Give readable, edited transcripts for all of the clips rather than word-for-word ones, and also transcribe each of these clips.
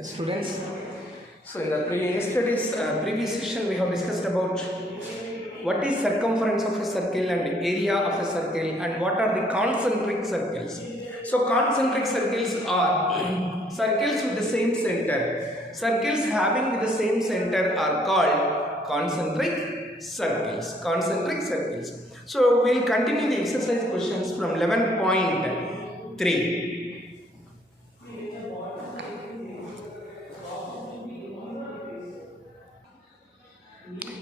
Students, so in the previous session we have discussed about what is circumference of a circle and area of a circle and what are the concentric circles. So concentric circles are circles with the same center. Circles having the same center are called concentric circles. Concentric circles. So we will continue the exercise questions from 11.3.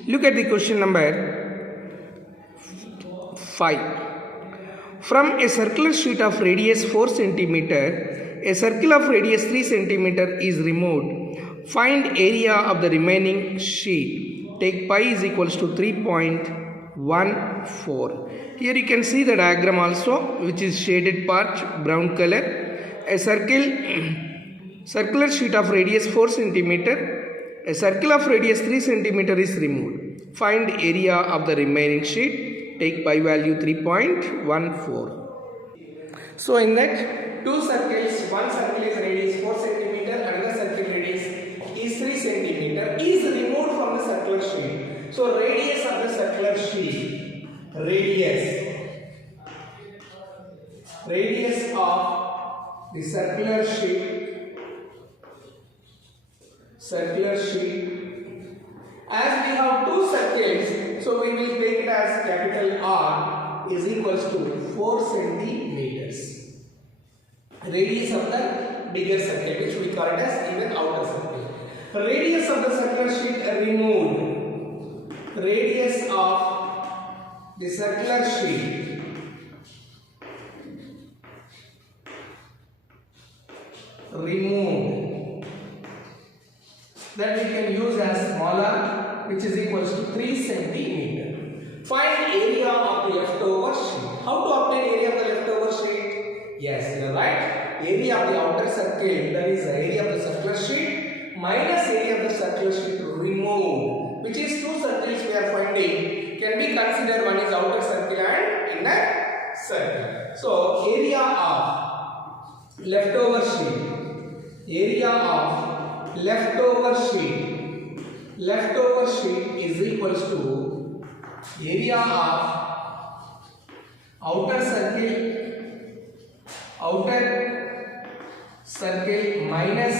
Look at the question number 5. From a circular sheet of radius 4 cm, a circle of radius 3 cm is removed. Find area of the remaining sheet. Take pi is equals to 3.14. Here you can see the diagram also, which is shaded part brown color. A circular sheet of radius 4 cm. A circle of radius 3 cm is removed. Find area of the remaining sheet. Take pi value 3.14. So in that, two circles, one circle is radius 4 cm, another circle radius is 3 cm, is removed from the circular sheet. So radius of the circular sheet, radius of the circular sheet, as we have two circles, so we will take it as capital R is equals to 4 centimeters. Radius of the bigger circle, which we call it as even outer circle. Radius of the circular sheet removed. Radius of the circular sheet removed. That we can use as smaller, which is equals to 3 centimeter. Find area of the leftover sheet. How to obtain area of the leftover sheet? Yes, you are right. Area of the outer circle, that is the area of the circular sheet, minus area of the circular sheet removed, which is two circles we are finding, can be considered one is outer circle and inner circle. So area of leftover sheet, leftover sheet is equals to area of outer circle minus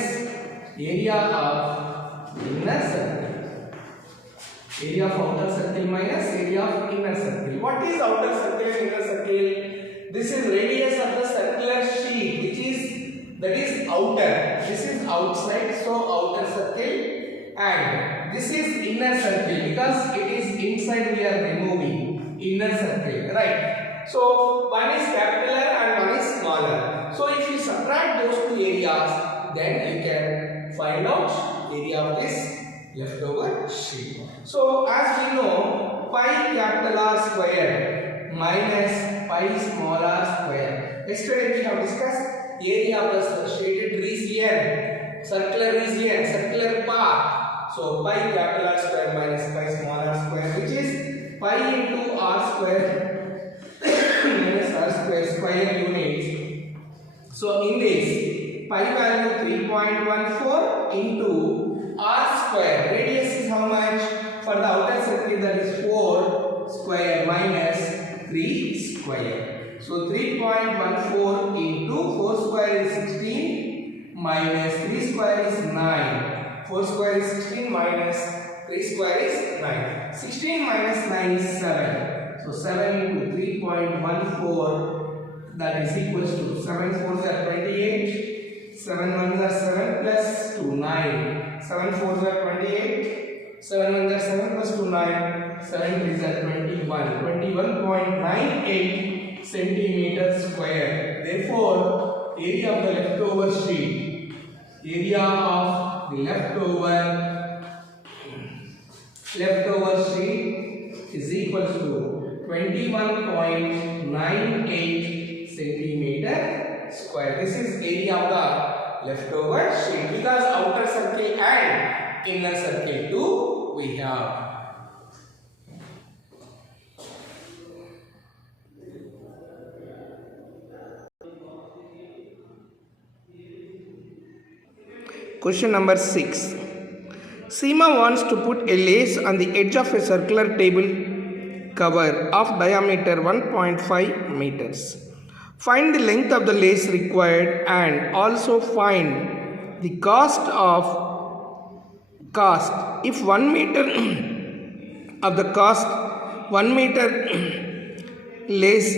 area of inner circle. Area of outer circle minus area of inner circle. What is outer circle and inner circle? This is radius of the circular sheet, which is outer. This is outside, so outer circle, and this is inner circle because it is inside. We are removing inner circle, right? So one is capital and one is smaller. So if you subtract those two areas, then you can find out area of this leftover sheet. So as we know, pi capital R square minus pi small r square. Yesterday we have discussed area of the shaded region, circular part. So pi capital R square minus pi small r square, which is pi into r square minus r square units. So in this, pi value 3.14 into r square. Radius is how much? For the outer circle, that is 4 square minus 3 square. So 3.14 into 4 square is 16 minus 3 square is 9. 4 square is 16 minus 3 square is 9. 16 minus 9 is 7. So 7 into 3.14, that is equals to 7 4s are 28. 7 1s are 7 plus 2 9. 7 4s are 28. 7 1s are 7 plus 2 9. 7 3s are 21. 21.98 centimeter square. Therefore, area of the leftover sheet, is equals to 21.98 centimeter square. This is area of the leftover sheet because outer circle and inner circle too we have. Question number 6. Seema wants to put a lace on the edge of a circular table cover of diameter 1.5 meters. Find the length of the lace required and also find the cost if 1 meter of the cost 1 meter lace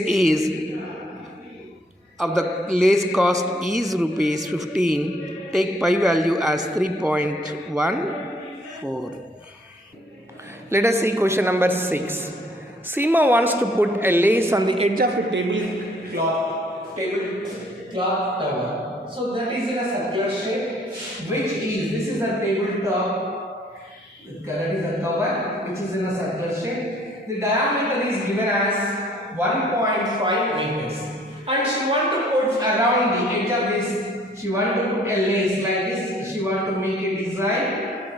cost is rupees 15. Take pi value as 3.14. Let us see question number 6. Seema wants to put a lace on the edge of a tablecloth tower. So that is in a circular shape, this is a tabletop, that is a cover which is in a circular shape. The diameter is given as 1.5 meters. And she want to put around the edge of this, she want to put a lace like this, she want to make a design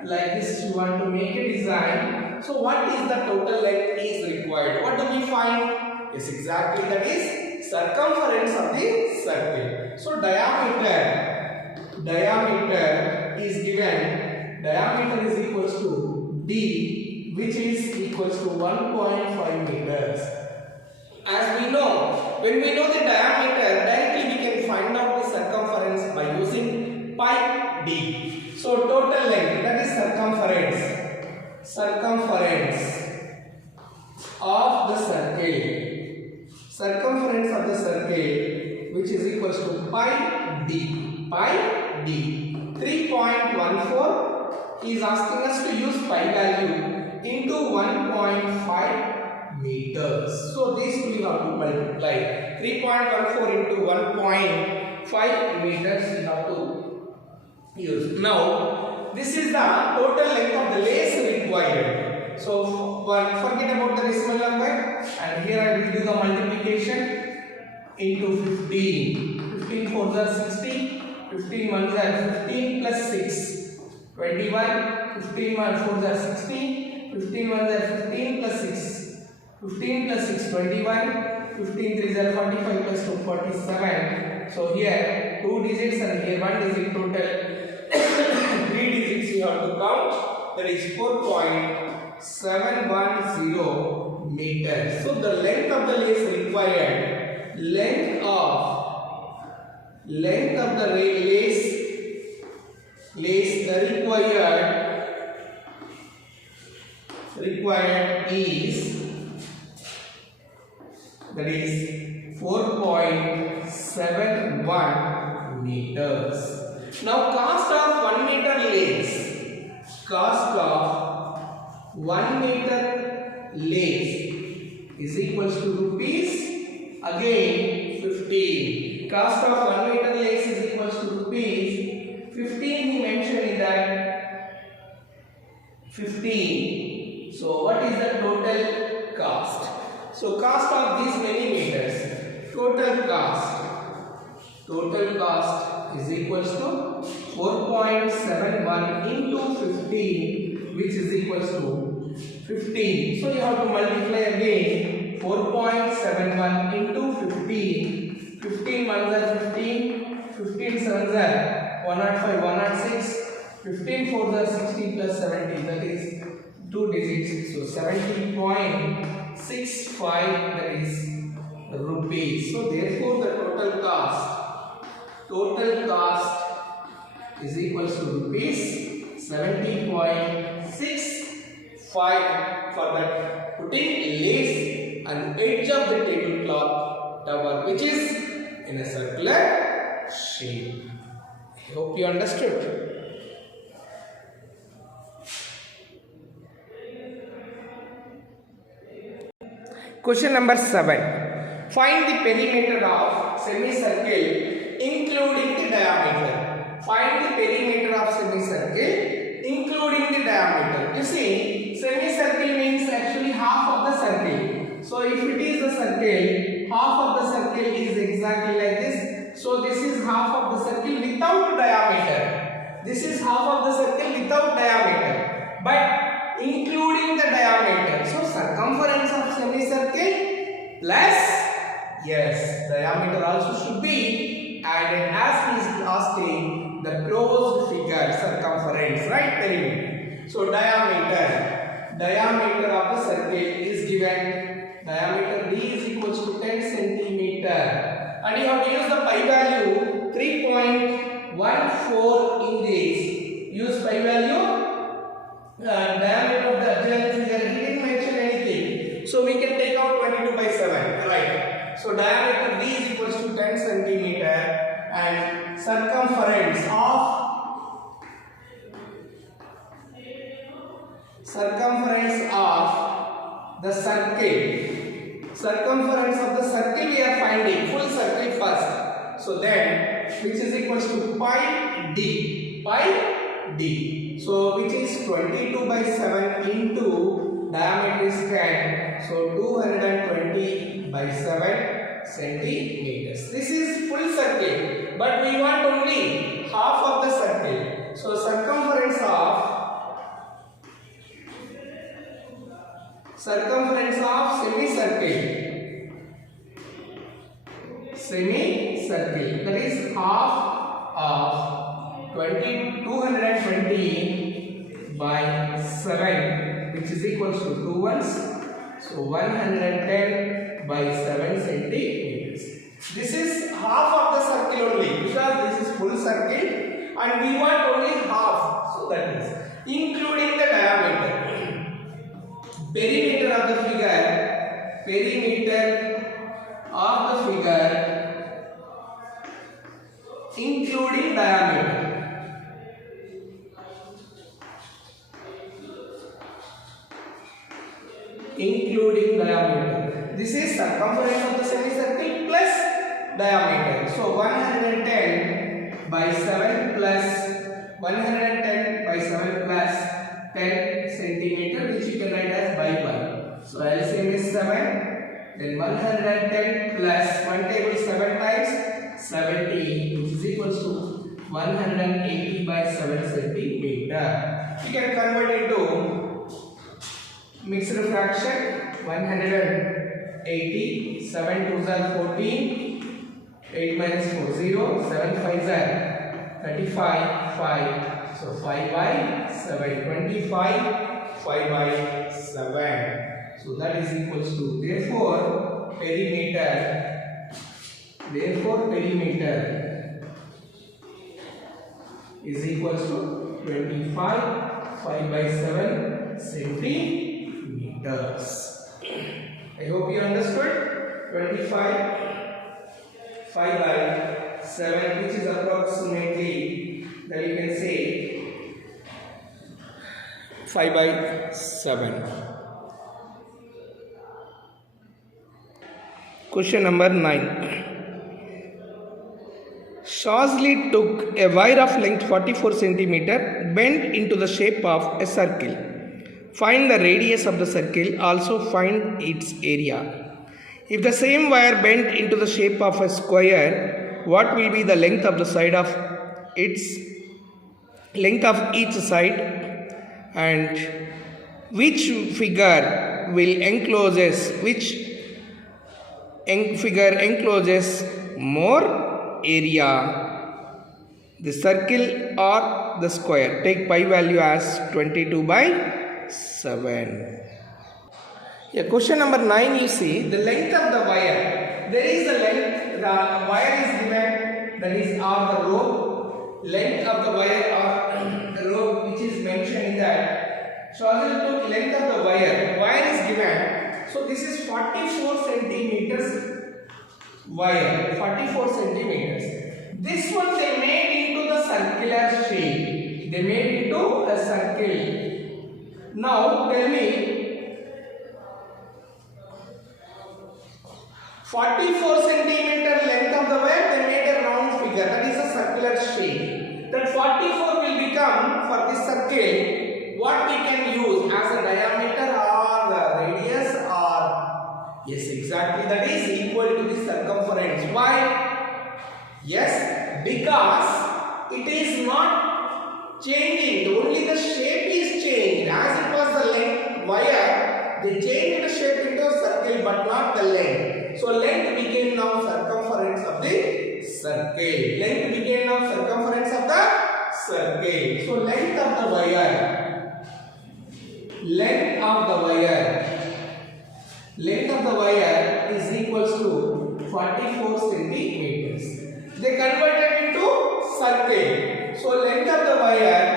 like this, she want to make a design. So what is the total length is required? What do we find? Yes, exactly, that is circumference of the circle. So diameter is given, diameter is equals to D, which is equals to 1.5 meters. As we know, when we know the diameter, directly we can find out the circumference by using pi d. So total length, that is circumference of the circle, which is equals to pi d. 3.14. He is asking us to use pi value into 1.5 meters. So these two you have to multiply. 3.14 into 1.5 meters you have to use. Now this is the total length of the lace required. So forget about the decimal number, and here I will do the multiplication into 15. 15 4s are 60. 15 1s are 15 plus 6 21. 15 4s are 16. 15 1s are 15 plus 6. 15 plus 6 21, 15 3s are 45 plus 2 47. So here 2 digits and here 1 digit, total 3 digits you have to count, that is 4.710 meters. So the length of the lace required, length of the lace required is, that is 4.71 meters. Now cost of 1 meter lace, is equals to rupees again 15. Cost of 1 meter lace is equals to rupees 15. He mentioned in that 15. So what is the total cost? So cost of these many meters, total cost is equals to 4.71 into 15, which is equals to 15. So you have to multiply again 4.71 into 15. 15 1s are 15, 15 7s are 105, 106, 15 4s are 60 plus 70, that is 2 digits. So 70.65, that is rupees. So therefore the total cost is equals to rupees 70.65 for that putting lace on edge of the tablecloth tower, which is in a circular shape. I hope you understood. Question number 7. Find the perimeter of semicircle including the diameter. Find the perimeter of semicircle including the diameter. You see, semicircle means actually half of the circle. So if it is a circle, half of the circle is exactly like this. So this is half of the circle without diameter. This is half of the circle without diameter, but including the diameter. So circumference of semicircle plus, yes, diameter also should be added, as he is asking the closed figures. right? Perimeter. So diameter of the circle is given. Diameter D is equals to 10 centimeter, and you have to use the pi value 3.14 inches. Use pi value. Diameter of the adjoining figure, he didn't mention anything, so we can take out 22/7, right? So diameter D is equals to 10 centimeter, and circumference of the circle. Circumference of the circle we are finding, full circle first. So then, which is equals to pi d. So which is 22/7 into diameter is 10. So 220/7 centimeters. This is full circle, but we want only half of the circle. So circumference of semicircle, that is half of 220/7, which is equals to 2 ones, so 110/7 centimeters. This is half of the circle only, because this is full circle and we want only half, so that is including the diameter. Perimeter of the figure including diameter. This is circumference of the semicircle plus diameter. So 110/7 plus 10 centimeter, which you can write as by 1. So LCM is 7. Then 110 plus 1 table 7 times 70, which is equals to 180/7 centimeter. We can convert into mixed fraction. 180, 7 2s are 14, 8 minus 4 0, 7 5s are 35, 5. So 5/7, 25, 5/7. So that is equals to, therefore perimeter is equals to 25, 5/7 centimeters. I hope you understood. 25, 5/7, which is approximately, that you can say 5/7. Question number 9. Shawsley took a wire of length 44 cm bent into the shape of a circle. Find the radius of the circle, also find its area. If the same wire bent into the shape of a square, what will be the length of the side of its length of each side, and which figure encloses more area, the circle or the square? Take pi value as 22/7. Yeah, question number 9, you see the length of the wire. There is a length, the wire is given, that is or the rope, length of the wire or the rope which is mentioned in that. So I will took length of the wire. Wire is given. So this is 44 centimeters wire, 44 centimeters. This one they made into the circular shape. They made into a circle. Now tell me, 44 centimeter length of the wire, they made a round figure, that is a circular shape. That 44 will become, for this circle, what we can use as a diameter or the radius, or yes, exactly, that is equal to the circumference. Why? Yes, because it is not changing, only the shape is changed. As it was the length wire, they changed the shape into a circle but not the length. So length became now circumference of the circle. Length became now circumference of the circle. So length of the wire is equals to 44 centimeters. They converted into circle. So length of the wire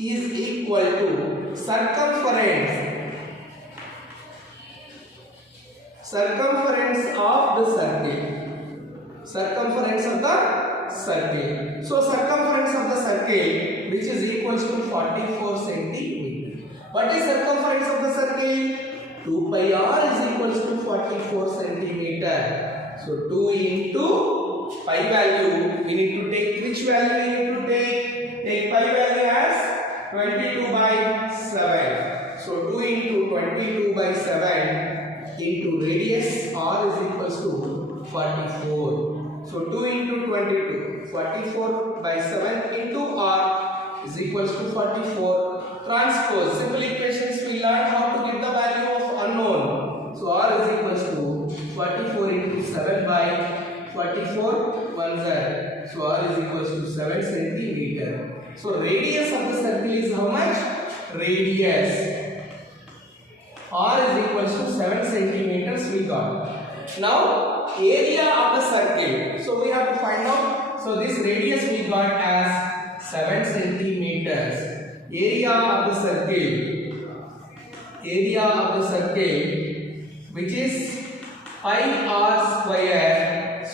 is equal to circumference of the circle. So circumference of the circle, which is equals to 44 centimeters. What is circumference of the circle? 2 pi r is equals to 44 centimeter. So 2 into pi value, we need to take which value we need to take? Take pi value as 22 by 7. So 2 into 22 by 7 into radius r is equals to 44. So 2 into 22, 44 by 7 into r is equals to 44. Transpose. Simple equations we learned how to get the value of unknown. So r is equals to 44 into 7 by 44 1 z. So r is equals to 7 centimeter. So radius of the circle is how much? Radius r is equals to 7 centimeters we got. Now area of the circle. So we have to find out. So this radius we got as 7 centimeters. Area of the circle, which is pi r square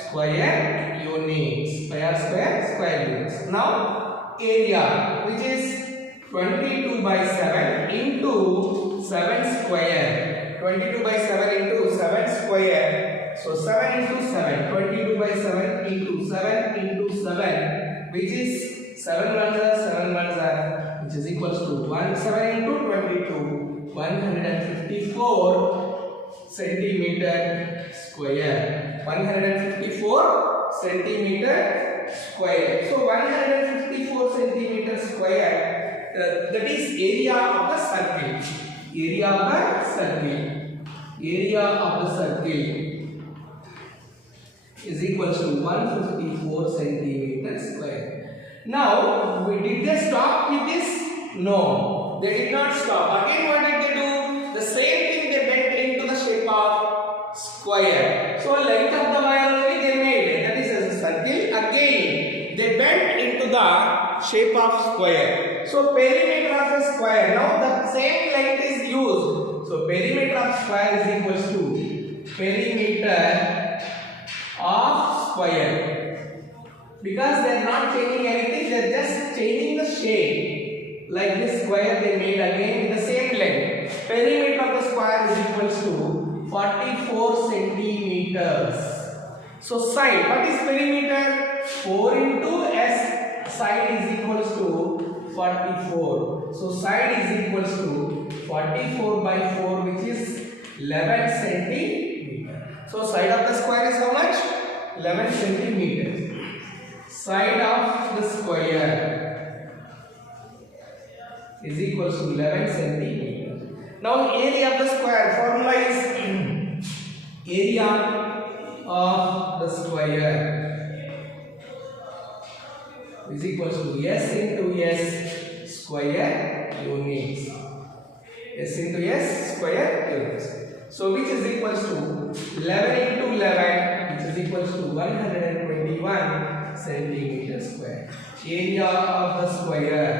units. Pi r square units. Now area, which is 22 by 7 into 7 square. 22 by 7 into 7 square. So 7 into 7. 22 by 7 into 7 into 7, which is 7 ones are 7 ones are, which is equals to 7 into 22, 154 centimeter square. 154 centimeter square. So 154 centimeter square, that is area of the circle. Area of the circle is equals to 154 centimeter square. Now, did they stop with this? No, they did not stop. Again, what did they do? The same thing, they bent into the shape of square. So length of the wire only they made, that is a circle. Again, they bent into the shape of square. So perimeter of a square. Now the same length is used. So perimeter of square is equals to perimeter of square. Because they are not changing anything, they are just changing the shape. Like this square they made again with the same length. Perimeter of the square is equals to 44 centimeters. So side, what is perimeter? 4 into s, side is equals to 44. So side is equals to 44 by 4, which is 11 centimeters. So side of the square is how much? 11 centimeters. Side of the square is equals to 11 centimeters. Now area of the square, formula is area of the square is equals to s into s square units. S into s square units. So which is equals to 11 into 11, which is equals to 121 centimeter square. Area of the square.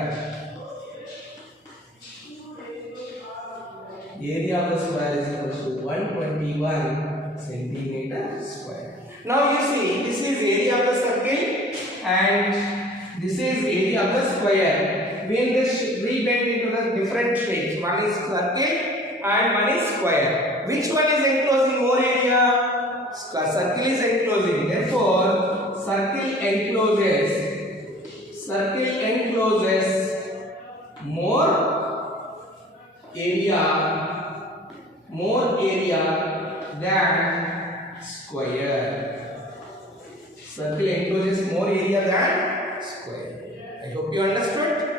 Area of the square is equals to 121 centimeter square. Now you see, this is area of the circle and this is area of the square. We rebend into the different shapes. One is circle and one is square. Which one is enclosing more area? Circle is enclosing. Therefore, circle encloses more area than square. Circle encloses more area than square. I hope you understood.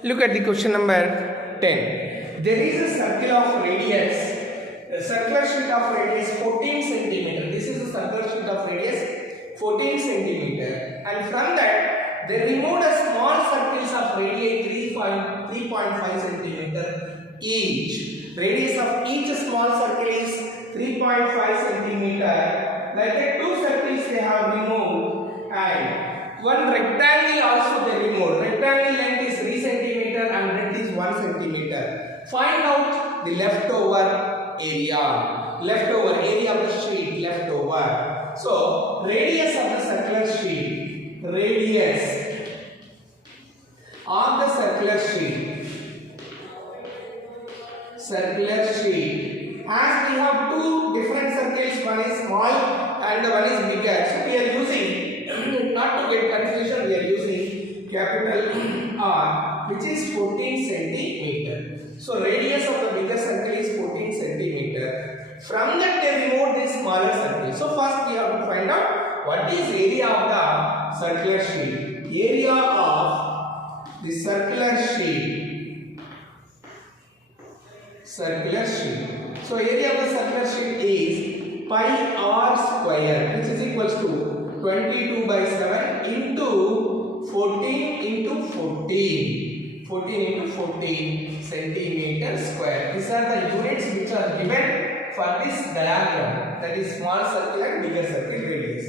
Look at the question number 10. There is a circle of radius, a circular sheet of radius 14 centimeter. This is a circular sheet of radius 14 centimeter, and from that they removed a small circles of radius 3.5 centimeter each. Radius of each small circle is 3.5 centimeter. Like that, two circles they have removed, and one rectangle also they removed. Rectangle length is 3 centimeter and breadth is 1 centimeter. Find out the leftover area. Leftover area of the sheet, leftover. So, radius of the circular sheet. Radius of the circular sheet. Circular sheet. As we have two different circles, one is small and one is bigger. So, we are using, not to get confusion, we are using capital R, which is 14 centimeter. So, radius of the bigger circle is 14 centimeter. From that they remove this smaller circle. So, first we have to find out what is area of the circular sheet. Area of the circular sheet. Circular sheet. So, area of the circular sheet is pi r square, which is equals to 22 by 7 into 14 into 14. 14 into 14 centimeter square. These are the units which are given for this diagram, that is small circle and bigger circle radius,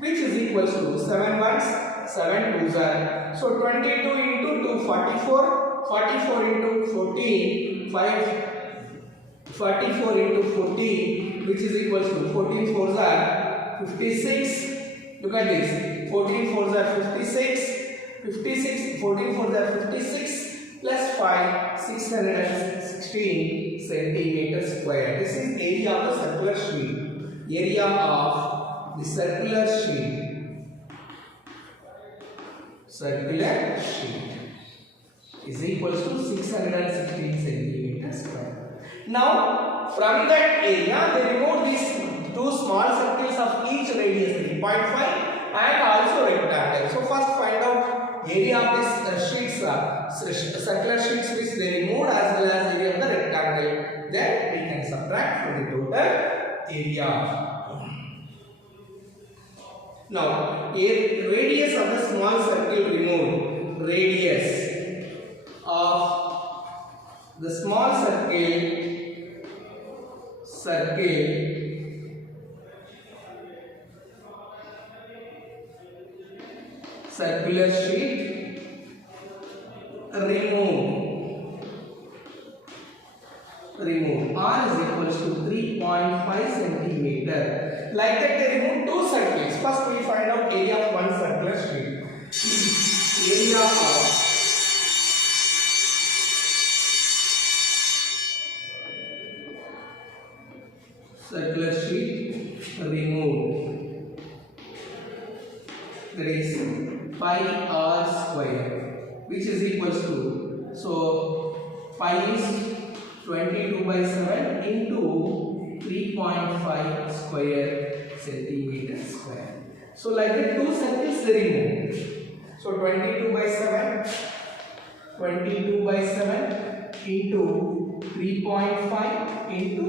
which is equals to 7 ones, 7 twos are. So 22 into 2, 44, 44 into 14, 5, 44 into 14, which is equals to 14 fours are 56. Look at this, 14 fours are 56. 56, 14 fours are 56 plus 5, 616 centimeters square. This is area of the circular sheet. Area of the circular sheet. Circular sheet is equals to 616 centimeters square. Now, from that area, they remove these two small circles of each radius 3.5 and also rectangle. So, first find out area of this sheets, circular sheets which they removed, as well as area of the rectangle. Then we can subtract from the total area. Now, radius of the small circle removed. Radius of the small circular sheet remove. R is equals to 3.5 centimeter. Like that they remove two circles. First we find out area of one circular sheet. Area of circular sheet removed. That is pi r square, which is equals to, so pi is 22 by 7 into 3.5 square centimeter square. So like that two circles they remove. So 22 by 7 into 3.5 into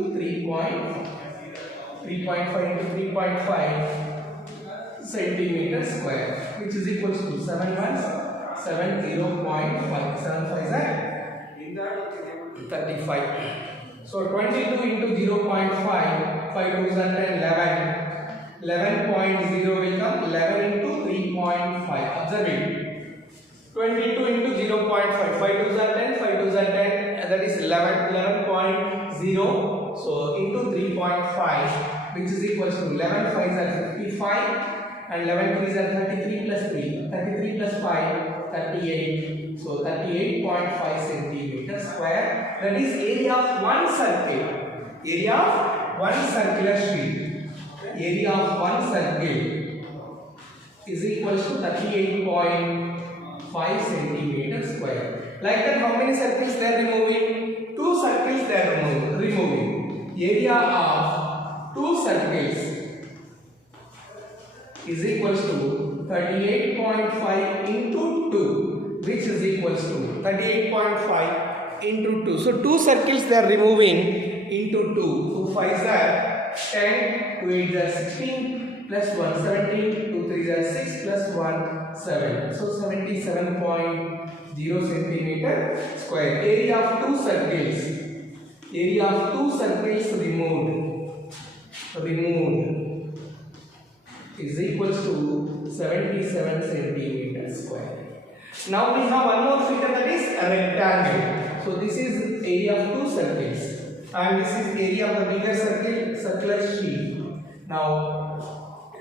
3.5 centimeter square, which is equals to 7 ones, 0.5, 7 5s are 35. So 22 into 0.5, 5 2s are 10, 11.0 will come, 11 into 3.5. Observe it. 22 into 0.5, 5 2s are 10, 5 2s are 10, and that is 11.0. So into 3.5, which is equals to 11 5s are 55. And 11 3s are 33 plus 3, 33 plus 5, 38. So 38.5 centimeters square. That is area of one circle. Area of one circular sheet. Area of one circle is equals to 38.5 centimeters square. Like that, how many circles they are removing? Two circles they are removing. Area of two circles is equals to 38.5 into 2, which is equals to 38.5 into 2. So 2 circles they are removing into 2. 2 5s are 10, 2 8s are 16, plus 1 17, 2 3s are 6, plus 1 7. So 77.0 centimeter square. Area of 2 circles. Area of 2 circles removed is equals to 77 centimeters square. Now we have one more figure, that is a rectangle. So this is area of 2 circles and this is area of the bigger circular sheet. Now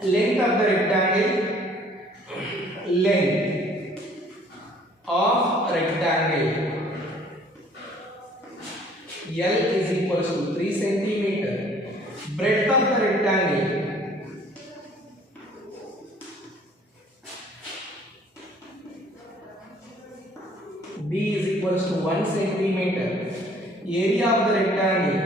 length of the rectangle, length of rectangle L is equals to 3 centimeter. Breadth of the rectangle B is equals to 1 centimeter. Area of the rectangle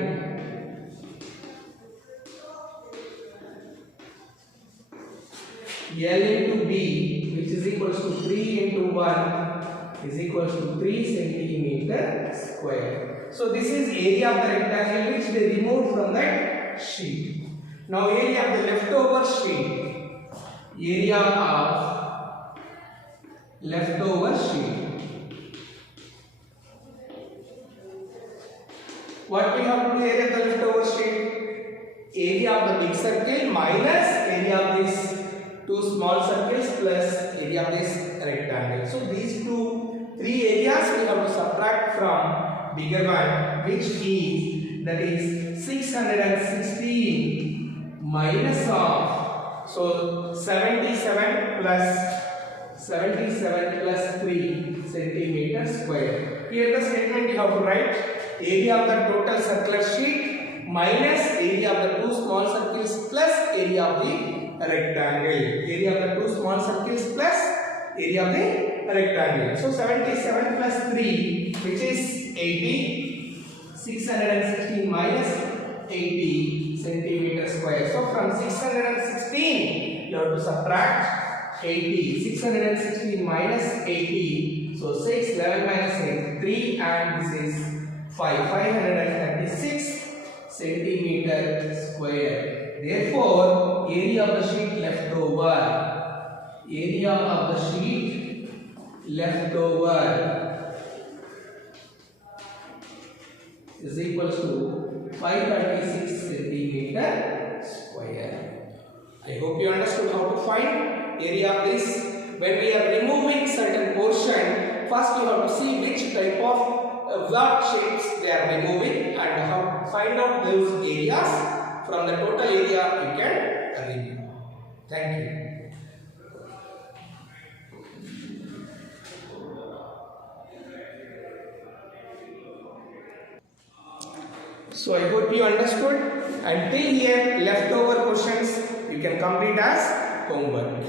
L into B, which is equals to 3 into 1 is equals to 3 centimeter square. So this is area of the rectangle which they removed from that sheet. Now area of the leftover sheet. Area of leftover sheet. What we have to do, area of the leftover sheet? Area of the big circle minus area of this 2 small circles plus area of this rectangle. So these 3 areas we have to subtract from bigger one, which is, that is 616 minus of, so 77 plus 3 centimeter square. Here the statement you have to write area of the total circular sheet minus area of the 2 small circles plus area of the rectangle. Area of the 2 small circles plus area of the rectangle. So 77 plus 3, which is 80. 616 minus 80 centimeter square. So from 616 you have to subtract 80. 616 minus 80. So 6, 11 minus 8, 3, and this is 5. 536 centimeter square. Therefore, area of the sheet left over. Area of the sheet left over is equals to 536 centimeter square. I hope you understood how to find area of this. When we are removing certain portion, first you have to see which type of block shapes they are removing and how find out those areas. From the total area you can remove. Thank you. So I hope you understood. Until here, leftover questions you can complete as homework.